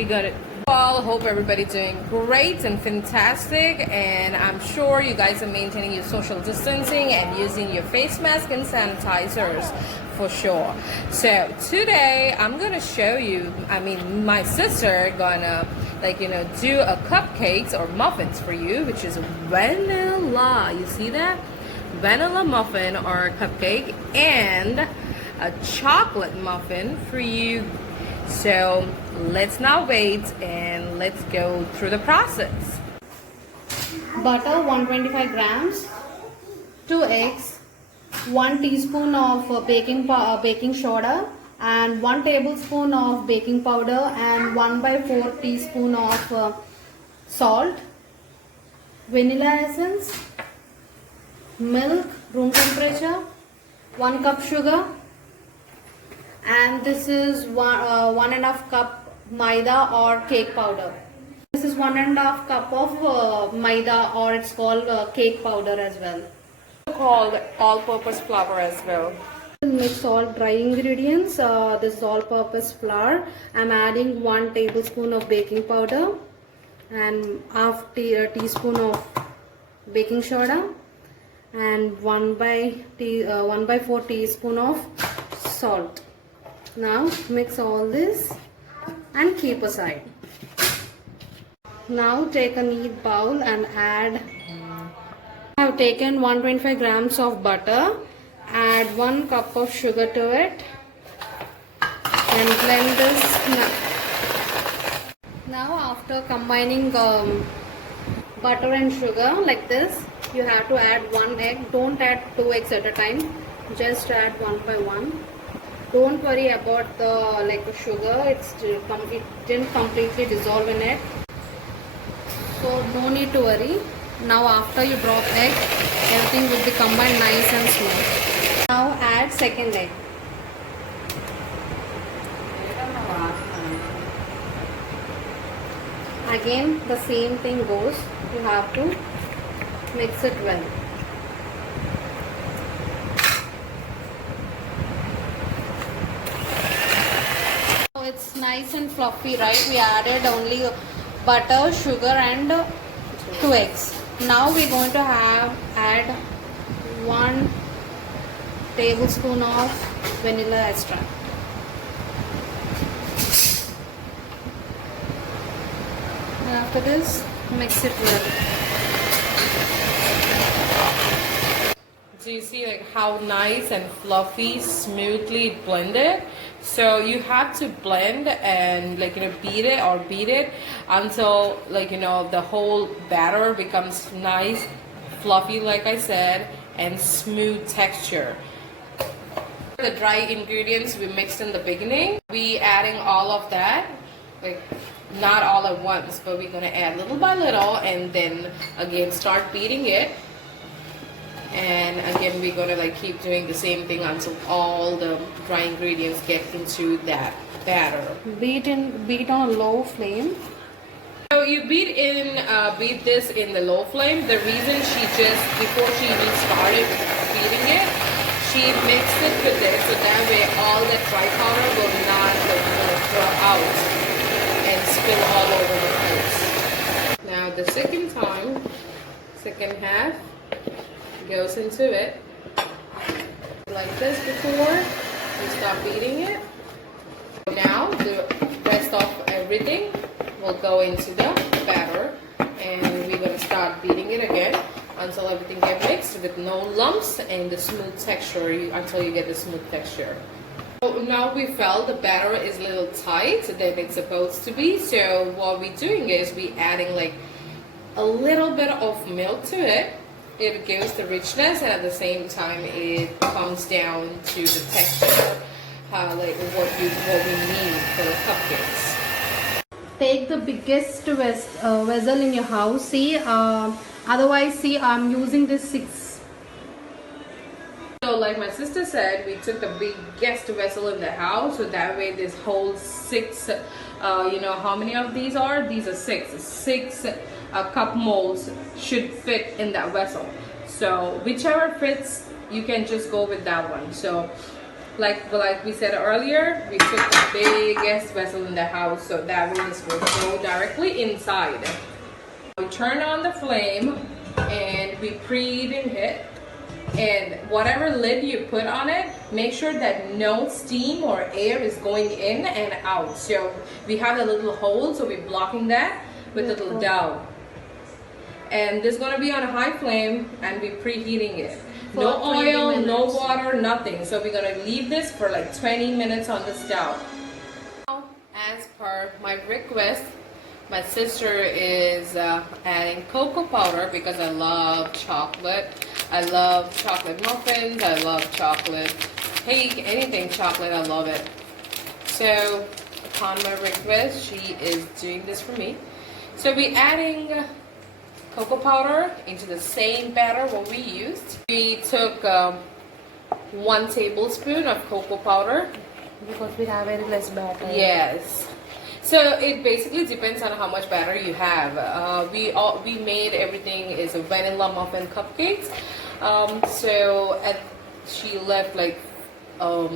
we got it. Well, hope everybody's doing great and fantastic, and I'm sure you guys are maintaining your social distancing and using your face mask and sanitizers for sure. So today I'm gonna show you, my sister gonna do a cupcakes or muffins for you, which is vanilla. You see that? Vanilla muffin or a cupcake, and a chocolate muffin for you. So let's not wait and let's go through the process. Butter 125 grams, 2 eggs, 1 teaspoon of baking soda, and 1 tablespoon of baking powder, and 1/4 teaspoon of salt, vanilla essence, milk room temperature, 1 cup sugar, and this is 1.5 cup maida or cake powder. This is 1.5 cup of maida, or it's called cake powder as well. Called all-purpose flour as well. Mix all dry ingredients. This is all-purpose flour. I'm adding 1 tablespoon of baking powder and half teaspoon of baking soda, and 1/4 teaspoon of salt. Now mix all this and keep aside. Now take a neat bowl and add. I have taken 125 grams of butter. Add 1 cup of sugar to it and blend this. Now after combining butter and sugar like this, you have to add 1 egg. Don't add 2 eggs at a time. Just add 1 by 1. Don't worry about the sugar. It didn't completely dissolve in it, so no need to worry. Now after you drop egg, everything will be combined nice and smooth. Now add second egg. Again the same thing goes. You have to mix it well. It's nice and fluffy, right? We added only butter, sugar and 2 eggs. Now we're going to add 1 tablespoon of vanilla extract. And after this, mix it well. So you see how nice and fluffy, smoothly blended. So you have to blend and beat it until the whole batter becomes nice, fluffy like I said, and smooth texture. The dry ingredients we mixed in the beginning, we adding all of that, not all at once, but we're gonna add little by little, and then again start beating it. And again we're gonna keep doing the same thing until all the dry ingredients get into that batter. Beat on a low flame. So you beat this in the low flame. The reason before she even started beating it, she mixed it with this, so that way all the dry powder will not draw out and spill all over the place. Now the second half goes into it like this before you stop beating it. Now the rest of everything will go into the batter, and we're going to start beating it again until everything gets mixed with no lumps and the smooth texture, until you get the smooth texture. So now we felt the batter is a little tight than it's supposed to be, so what we're doing is we adding a little bit of milk to it. It gives the richness, and at the same time it comes down to the texture, what we need for the cupcakes. Take the biggest vessel in your house. See, otherwise, see, I'm using this 6. So like my sister said, we took the biggest vessel in the house, so that way this whole 6, how many of these are? These are 6 cup molds should fit in that vessel. So whichever fits, you can just go with that one. So like we said earlier, we took the biggest vessel in the house, so that way this will go directly inside. We turn on the flame and we preheating it. And whatever lid you put on it, make sure that no steam or air is going in and out. So we have a little hole, so we're blocking that with a little dough. And this is going to be on a high flame and we're preheating it. No oil, no water, nothing. So we're going to leave this for like 20 minutes on the stove. As per my request, my sister is adding cocoa powder because I love chocolate. I love chocolate muffins. I love chocolate cake. Anything chocolate, I love it. So upon my request, she is doing this for me. So we're adding cocoa powder into the same batter what we used. We took 1 tablespoon of cocoa powder. Because we have very less batter. Yes. So it basically depends on how much batter you have. We made everything is a vanilla muffin cupcakes. She left like a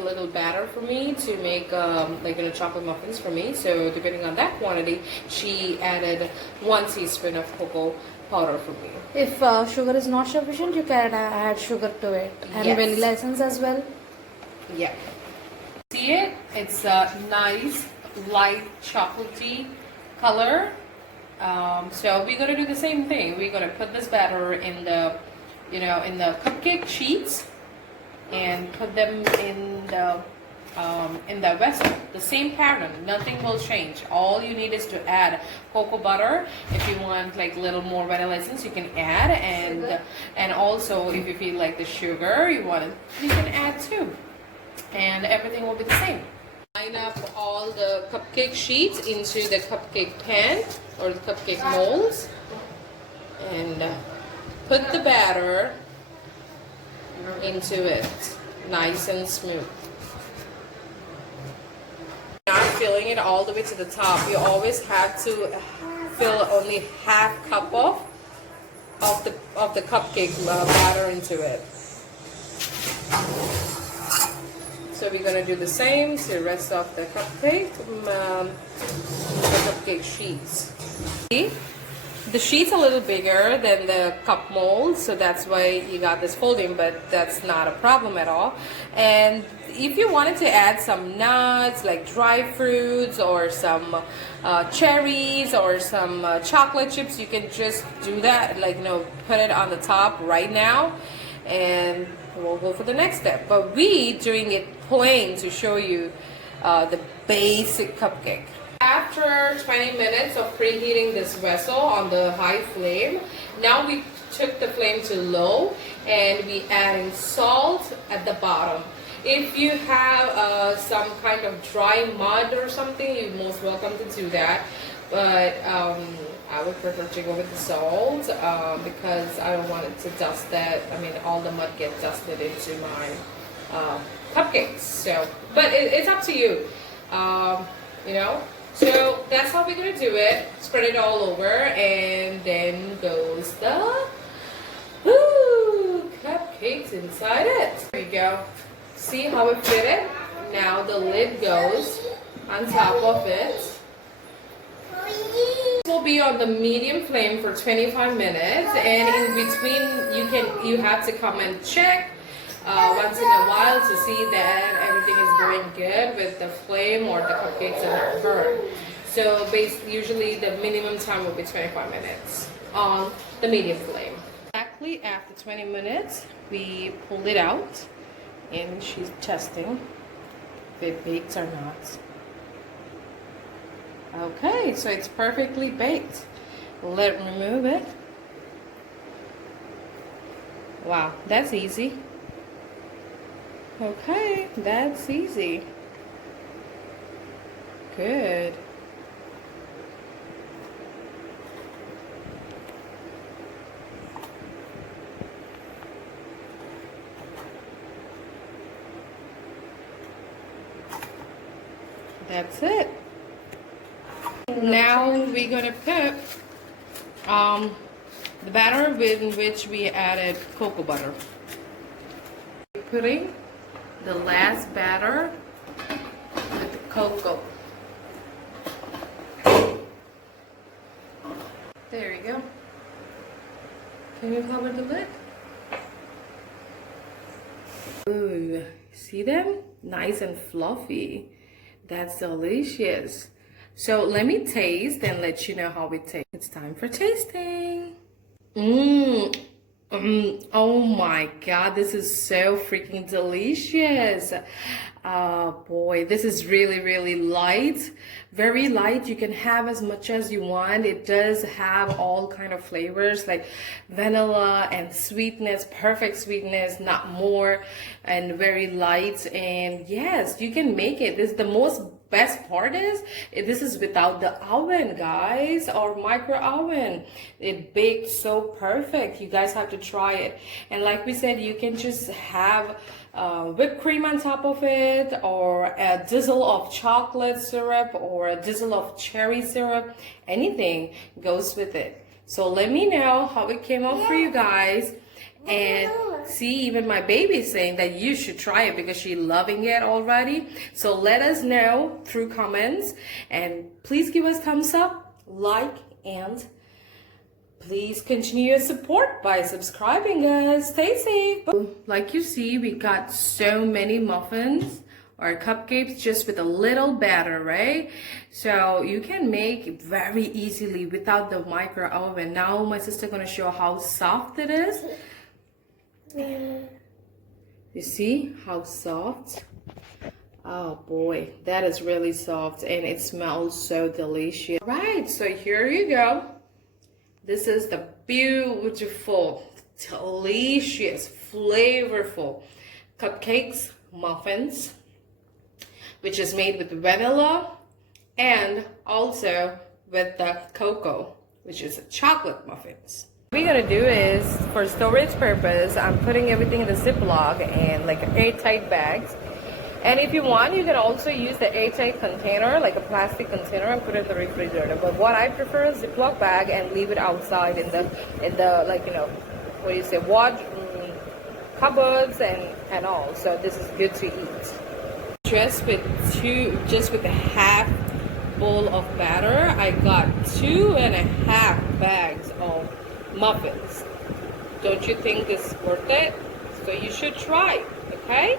little batter for me to make chocolate muffins for me. So depending on that quantity, she added 1 teaspoon of cocoa powder for me. If sugar is not sufficient, you can add sugar to it. And Yes. vanilla essence as well. Yeah. See it? It's a nice light chocolatey color. So we're gonna do the same thing. We're gonna put this batter in the cupcake sheets and put them in the vessel. The same pattern, nothing will change. All you need is to add cocoa butter. If you want like little more vanilla essence, you can add, and also if you feel like the sugar you can add too. And everything will be the same. Line up all the cupcake sheets into the cupcake pan or the cupcake molds and put the batter into it nice and smooth. Not filling it all the way to the top. You always have to fill only half cup of the cupcake batter into it. So we're gonna do the same to the rest of the cupcake sheets. See? The sheet's a little bigger than the cup mold, so that's why you got this folding, but that's not a problem at all. And if you wanted to add some nuts like dry fruits or some cherries or some chocolate chips, you can just do that, put it on the top right now, and we'll go for the next step. But we doing it plain to show you the basic cupcake. After 20 minutes of preheating this vessel on the high flame, now we took the flame to low and we adding salt at the bottom. If you have some kind of dry mud or something, you're most welcome to do that. But I would prefer to go with the salt because I don't want it to dust that. All the mud gets dusted into my cupcakes. So, but it's up to you. So that's how we're gonna do it. Spread it all over, and then goes the cupcakes inside it. There you go. See how it fitted? Now the lid goes on top of it. This will be on the medium flame for 25 minutes, and in between you have to come and check once in a while to see that everything is going good with the flame or the cupcakes are not burned. So usually the minimum time will be 25 minutes on the medium flame. Exactly after 20 minutes, we pulled it out and she's testing if it baked or not. Okay, so it's perfectly baked. Let's remove it. Wow, that's easy. Okay, that's easy. Good. That's it. Now we're gonna put the batter in which we added cocoa butter. putting the last batter with the cocoa. There you go. Can you cover the lid? Ooh, see them? Nice and fluffy. That's delicious. So let me taste and let you know how it tastes. It's time for tasting. Oh my god, this is so freaking delicious. Boy, this is really light, very light. You can have as much as you want. It does have all kind of flavors like vanilla and sweetness, perfect sweetness, not more, and very light. And yes, you can make it. This is the most best part is this is without the oven, guys, or micro oven. It baked so perfect. You guys have to try it. And like we said, you can just have whipped cream on top of it, or a drizzle of chocolate syrup, or a drizzle of cherry syrup. Anything goes with it. So let me know how it came out for you guys. And see, even my baby is saying that you should try it because she's loving it already. So let us know through comments, and please give us thumbs up, like, and please continue your support by subscribing, guys. Stay safe. Like you see, we got so many muffins or cupcakes just with a little batter, right? So you can make it very easily without the micro oven. Now my sister gonna show how soft it is. You see how soft? Oh boy, that is really soft, and it smells so delicious. All right, so here you go. This is the beautiful, delicious, flavorful cupcakes, muffins, which is made with vanilla and also with the cocoa, which is chocolate muffins. What we're gonna do is, for storage purpose, I'm putting everything in the Ziploc and like airtight bags. And if you want, you can also use the airtight container, like a plastic container, and put it in the refrigerator. But what I prefer is Ziploc bag and leave it outside in the like, you know, what do you say, cupboards and all. So this is good to eat. Just with a half bowl of batter, I got 2.5 bags of muffins. Don't you think it's worth it? So you should try, okay?